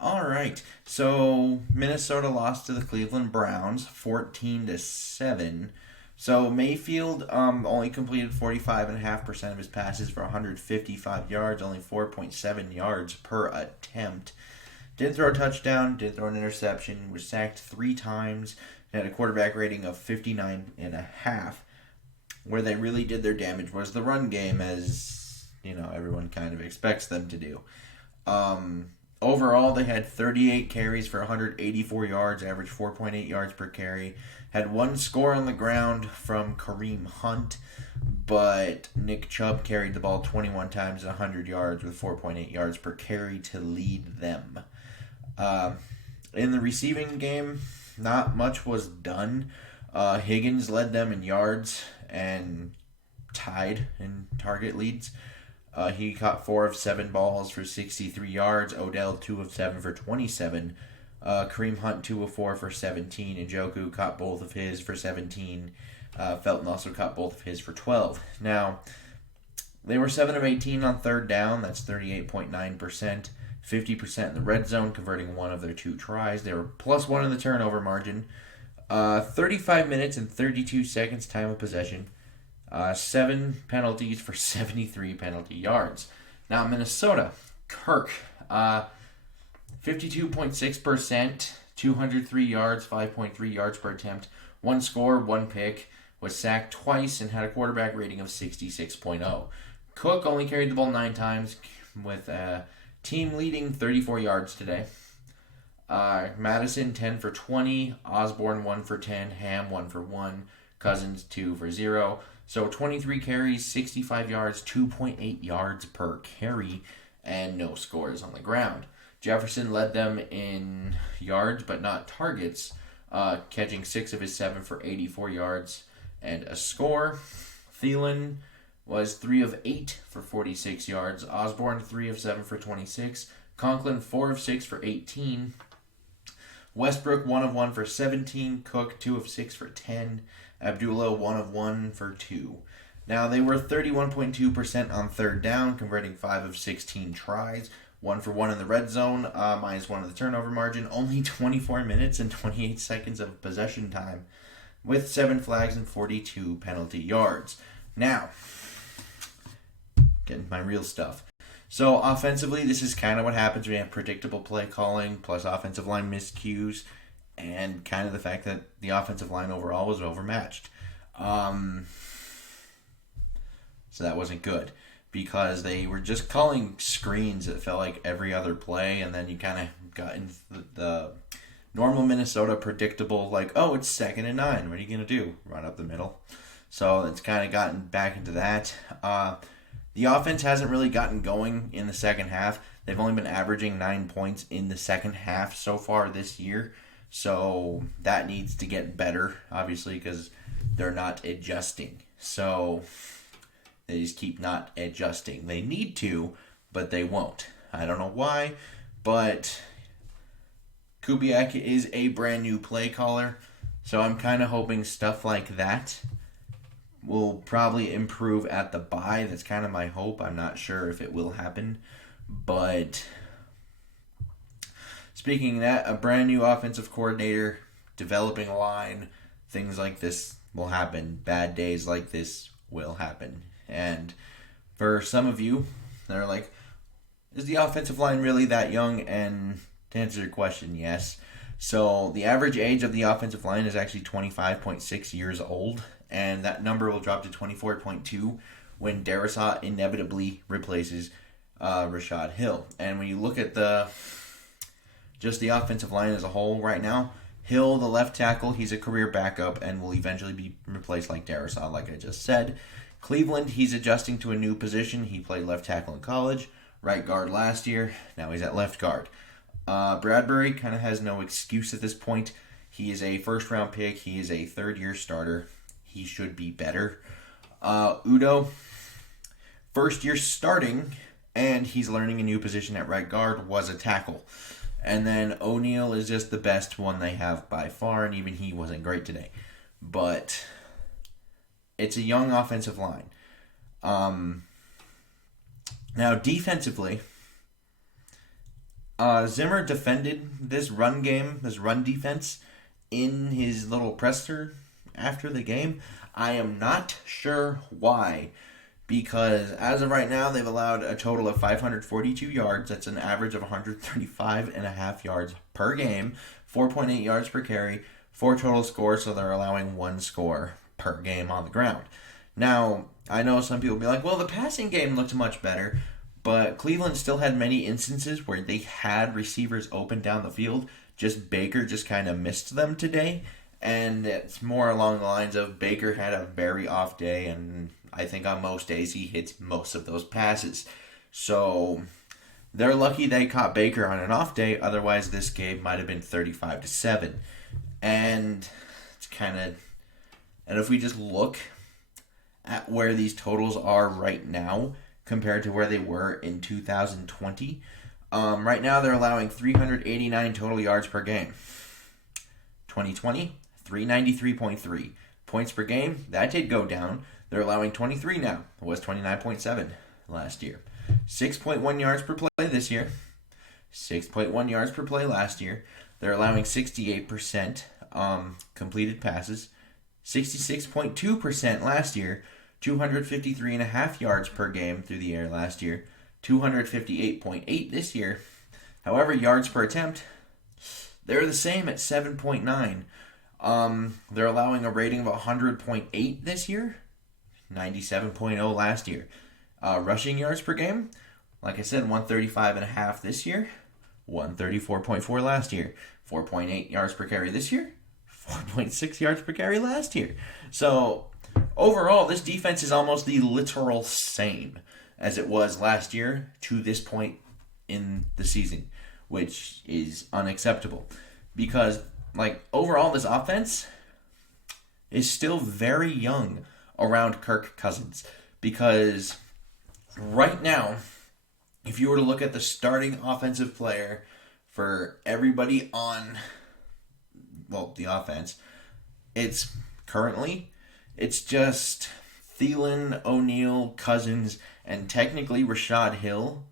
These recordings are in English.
All right. So Minnesota lost to the Cleveland Browns 14-7. So Mayfield only completed 45.5% of his passes for 155 yards, only 4.7 yards per attempt. Did throw a touchdown, did throw an interception, was sacked 3 times, and had a quarterback rating of 59.5. Where they really did their damage was the run game, as everyone kind of expects them to do. Um, Overall, they had 38 carries for 184 yards, averaged 4.8 yards per carry. Had one score on the ground from Kareem Hunt, but Nick Chubb carried the ball 21 times at 100 yards with 4.8 yards per carry to lead them. Uh, in the receiving game, not much was done. Higgins led them in yards and tied in target leads. He caught 4 of 7 balls for 63 yards. Odell 2 of 7 for 27. Kareem Hunt 2 of 4 for 17. And Njoku caught both of his for 17. Felton also caught both of his for 12. Now, they were 7 of 18 on third down. That's 38.9%. 50% in the red zone, converting one of their 2 tries. They were +1 in the turnover margin. 35 minutes and 32 seconds time of possession. 7 penalties for 73 penalty yards. Now, Minnesota, Kirk, 52.6%, 203 yards, 5.3 yards per attempt, 1 score, 1 pick, was sacked twice, and had a quarterback rating of 66.0. Cook only carried the ball 9 times with a team leading 34 yards today. Madison 10 for 20, Osborne 1 for 10, Ham 1 for 1, Cousins 2 for 0. So 23 carries, 65 yards, 2.8 yards per carry, and no scores on the ground. Jefferson led them in yards, but not targets, catching 6 of his 7 for 84 yards and a score. Thielen was 3 of 8 for 46 yards. Osborne 3 of 7 for 26. Conklin 4 of 6 for 18. Westbrook 1 of 1 for 17. Cook 2 of 6 for 10. Abdullah 1 of 1 for 2. Now, they were 31.2% on third down, converting 5 of 16 tries. 1 for 1 in the red zone, -1 in the turnover margin. Only 24 minutes and 28 seconds of possession time, with 7 flags and 42 penalty yards. Now, getting my real stuff. So, offensively, this is kind of what happens when you have predictable play calling, plus offensive line miscues, and kind of the fact that the offensive line overall was overmatched. So that wasn't good, because they were just calling screens that felt like every other play, and then you kind of got into the normal Minnesota predictable, like, oh, it's 2nd and 9. What are you going to do? Run up the middle. So it's kind of gotten back into that. The offense hasn't really gotten going in the second half. They've only been averaging 9 points in the second half so far this year. So that needs to get better, obviously, because they're not adjusting. So they just keep not adjusting. They need to, but they won't. I don't know why, but Kubiak is a brand new play caller. So I'm kind of hoping stuff like that will probably improve at the bye. That's kind of my hope. I'm not sure if it will happen, but speaking of that, a brand new offensive coordinator, developing a line, things like this will happen. Bad days like this will happen. And for some of you, they're like, is the offensive line really that young? And to answer your question, yes. So the average age of the offensive line is actually 25.6 years old, and that number will drop to 24.2 when Darrisaw inevitably replaces Rashad Hill. And when you look at just the offensive line as a whole right now, Hill, the left tackle, he's a career backup and will eventually be replaced like Darrisaw, like I just said. Cleveland, he's adjusting to a new position. He played left tackle in college, right guard last year. Now he's at left guard. Bradbury kind of has no excuse at this point. He is a first-round pick. He is a third-year starter. He should be better. Udo, first year starting, and he's learning a new position at right guard, was a tackle. And then O'Neal is just the best one they have by far, and even he wasn't great today. But it's a young offensive line. Now, defensively, Zimmer defended this run game, this run defense, in his little presser after the game. I am not sure why, because as of right now, they've allowed a total of 542 yards. That's an average of 135 and a half yards per game, 4.8 yards per carry, 4 total scores, so they're allowing 1 score per game on the ground. Now, I know some people will be like, well, the passing game looked much better, but Cleveland still had many instances where they had receivers open down the field. Just Baker just kind of missed them today. And it's more along the lines of Baker had a very off day, and I think on most days he hits most of those passes. So they're lucky they caught Baker on an off day. Otherwise, this game might have been 35-7. And it's kind of, and if we just look at where these totals are right now compared to where they were in 2020, right now they're allowing 389 total yards per game. 2020, 393.3 points per game. That did go down. They're allowing 23 now. It was 29.7 last year. 6.1 yards per play this year. 6.1 yards per play last year. They're allowing 68% completed passes. 66.2% last year. 253.5 yards per game through the air last year. 258.8 this year. However, yards per attempt, they're the same at 7.9. They're allowing a rating of 100.8 this year, 97.0 last year. Rushing yards per game, like I said, 135.5 this year, 134.4 last year. 4.8 yards per carry this year, 4.6 yards per carry last year. So overall, this defense is almost the literal same as it was last year to this point in the season, which is unacceptable. Because, overall, this offense is still very young around Kirk Cousins. Because right now, if you were to look at the starting offensive player for everybody on, the offense, it's just Thielen, O'Neal, Cousins, and technically Rashad Hill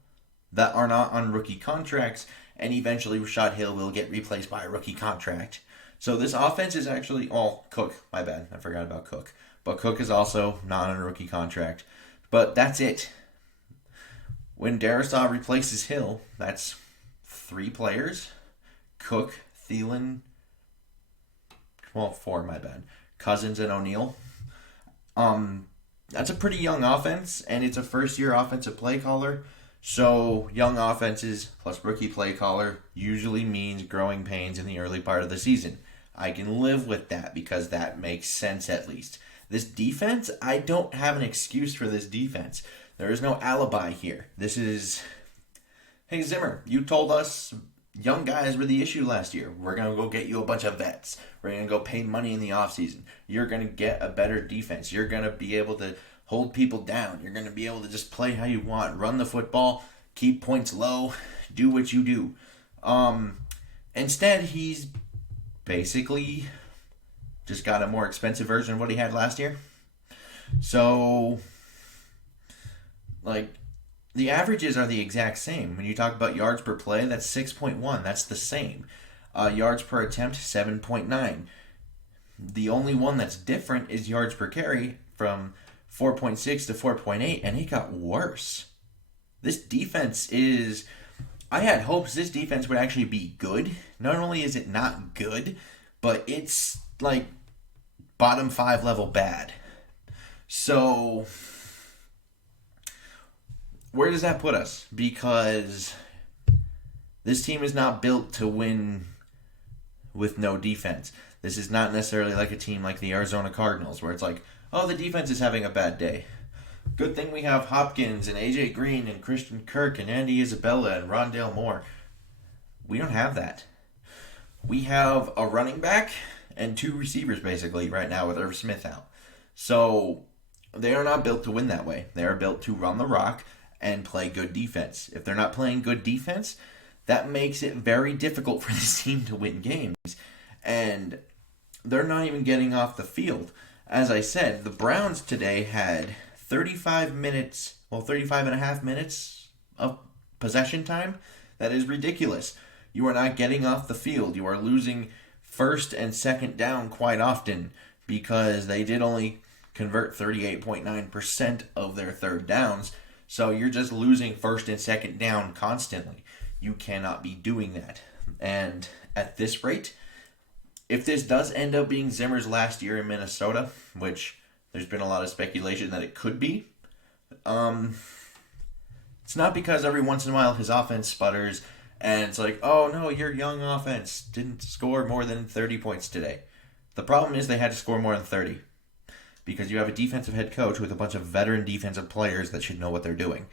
that are not on rookie contracts, and eventually Rashad Hill will get replaced by a rookie contract. So this offense is actually, Cook, my bad, I forgot about Cook. But Cook is also not on a rookie contract. But that's it. When Darisaw replaces Hill, that's 3 players. Cook, Thielen, 4, my bad. Cousins and O'Neal. That's a pretty young offense, and it's a first-year offensive play caller. So young offenses plus rookie play caller usually means growing pains in the early part of the season. I can live with that because that makes sense at least. This defense, I don't have an excuse for this defense. There is no alibi here. This is, hey Zimmer, you told us young guys were the issue last year. We're going to go get you a bunch of vets. We're going to go pay money in the offseason. You're going to get a better defense. You're going to be able to hold people down. You're going to be able to just play how you want. Run the football. Keep points low. Do what you do. Instead, he's basically just got a more expensive version of what he had last year. So, the averages are the exact same. When you talk about yards per play, that's 6.1. That's the same. Yards per attempt, 7.9. The only one that's different is yards per carry from 4.6 to 4.8, and it got worse. This defense is... I had hopes this defense would actually be good. Not only is it not good, but it's, bottom 5 level bad. So, where does that put us? Because this team is not built to win with no defense. This is not necessarily like a team like the Arizona Cardinals, where it's the defense is having a bad day. Good thing we have Hopkins and AJ Green and Christian Kirk and Andy Isabella and Rondale Moore. We don't have that. We have a running back and 2 receivers basically right now with Irv Smith out. So they are not built to win that way. They are built to run the rock and play good defense. If they're not playing good defense, that makes it very difficult for this team to win games. And they're not even getting off the field. As I said, the Browns today had 35 and a half minutes of possession time. That is ridiculous. You are not getting off the field. You are losing first and second down quite often because they did only convert 38.9% of their third downs. So you're just losing first and second down constantly. You cannot be doing that. And at this rate, if this does end up being Zimmer's last year in Minnesota, which there's been a lot of speculation that it could be, it's not because every once in a while his offense sputters and it's like, oh no, your young offense didn't score more than 30 points today. The problem is they had to score more than 30 because you have a defensive head coach with a bunch of veteran defensive players that should know what they're doing.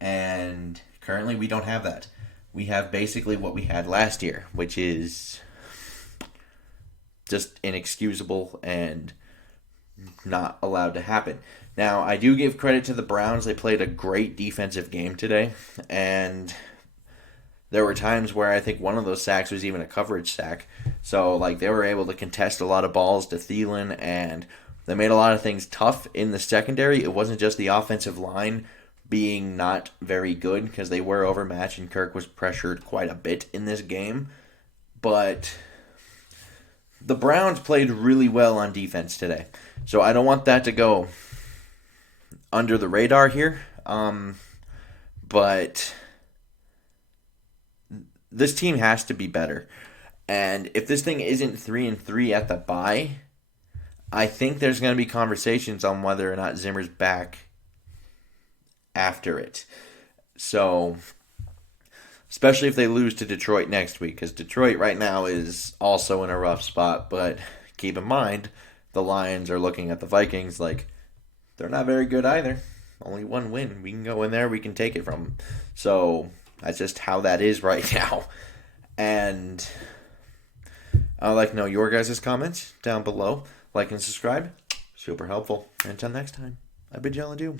And currently we don't have that. We have basically what we had last year, which is just inexcusable and not allowed to happen. Now, I do give credit to the Browns. They played a great defensive game today, and there were times where I think one of those sacks was even a coverage sack. So, like, they were able to contest a lot of balls to Thielen, and they made a lot of things tough in the secondary. It wasn't just the offensive line being not very good because they were overmatched and Kirk was pressured quite a bit in this game. But the Browns played really well on defense today. So I don't want that to go under the radar here. But this team has to be better. And if this thing isn't 3-3 at the bye, I think there's going to be conversations on whether or not Zimmer's back after it. So, especially if they lose to Detroit next week, because Detroit right now is also in a rough spot, but keep in mind, the Lions are looking at the Vikings like they're not very good either. Only one win. We can go in there, we can take it from them. So, that's just how that is right now. And I'd like to know your guys' comments down below. Like and subscribe. Super helpful. Until next time, I bid y'all adieu.